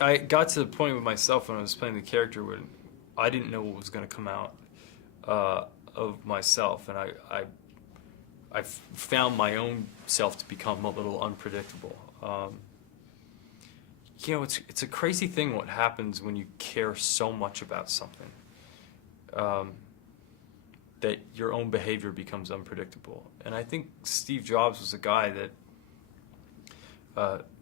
I got to the point with myself when I was playing the character when I didn't know what was going to come out of myself, and I found my own self to become a little unpredictable. You know, it's a crazy thing what happens when you care so much about something, that your own behavior becomes unpredictable. And I think Steve Jobs was a guy that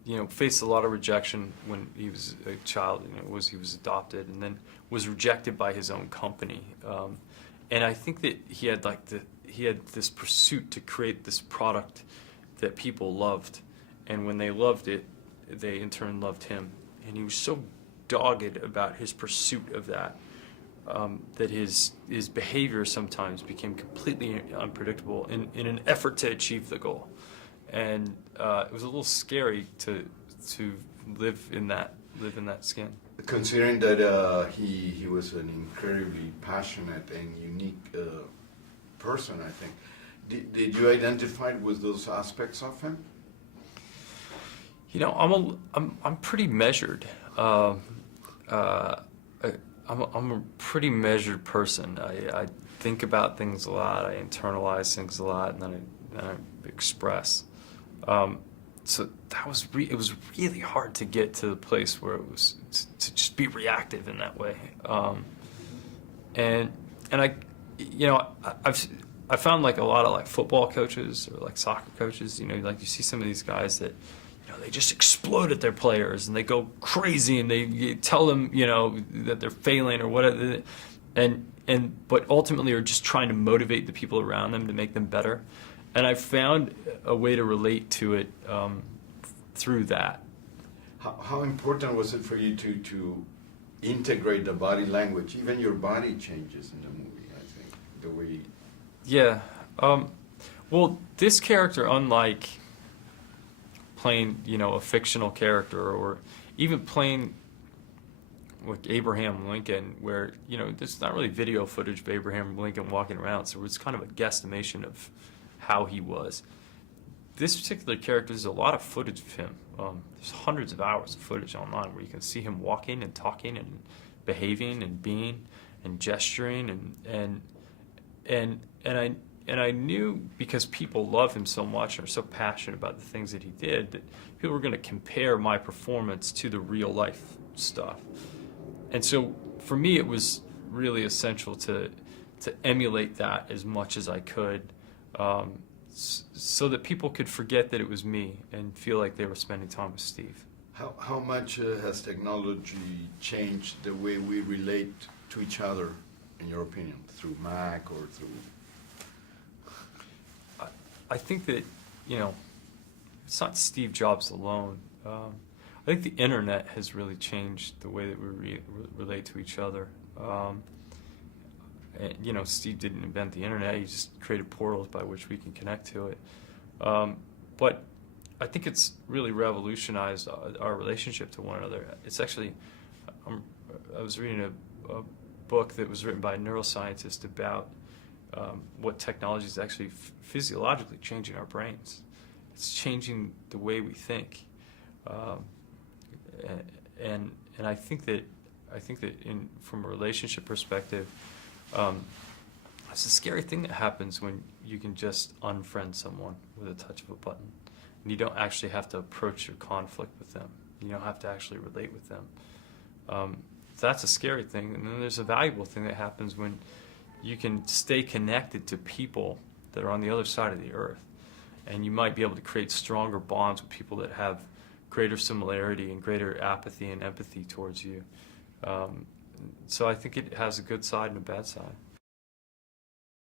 you know, faced a lot of rejection when he was a child. You know, he was adopted and then was rejected by his own company. And I think that he had this pursuit to create this product that people loved, and when they loved it, they in turn loved him. And he was so dogged about his pursuit of that, that his behavior sometimes became completely unpredictable in an effort to achieve the goal. And it was a little scary to live in that skin. Considering that he was an incredibly passionate and unique person, I think. Did you identify with those aspects of him? You know, I'm pretty measured. I'm a pretty measured person. I think about things a lot. I internalize things a lot, and then I express. So it was really hard to get to the place where it was to just be reactive in that way. And I, you know, I found like a lot of like football coaches or like soccer coaches, you know, like you see some of these guys that, you know, they just explode at their players and they go crazy and you tell them, you know, that they're failing or whatever, but ultimately are just trying to motivate the people around them to make them better. And I found a way to relate to it through that. How important was it for you to integrate the body language? Even your body changes in the movie, I think, the way... Yeah. Well, this character, unlike playing, you know, a fictional character or even playing like Abraham Lincoln, where, you know, there's not really video footage of Abraham Lincoln walking around, so it's kind of a guesstimation of how he was. This particular character, there's a lot of footage of him. There's hundreds of hours of footage online where you can see him walking and talking and behaving and being and gesturing and I knew, because people love him so much and are so passionate about the things that he did, that people were going to compare my performance to the real life stuff. And so for me, it was really essential to emulate that as much as I could, so that people could forget that it was me and feel like they were spending time with Steve. How much has technology changed the way we relate to each other, in your opinion, through Mac or through... I think that, you know, it's not Steve Jobs alone. I think the internet has really changed the way that we relate to each other. And, you know, Steve didn't invent the internet, he just created portals by which we can connect to it. But I think it's really revolutionized our relationship to one another. It's actually, I was reading a book that was written by a neuroscientist about what technology is actually physiologically changing our brains. It's changing the way we think, and I think that from a relationship perspective, it's a scary thing that happens when you can just unfriend someone with a touch of a button, and you don't actually have to approach your conflict with them. You don't have to actually relate with them. That's a scary thing, and then there's a valuable thing that happens when you can stay connected to people that are on the other side of the earth, and you might be able to create stronger bonds with people that have greater similarity and greater apathy and empathy towards you. So I think it has a good side and a bad side.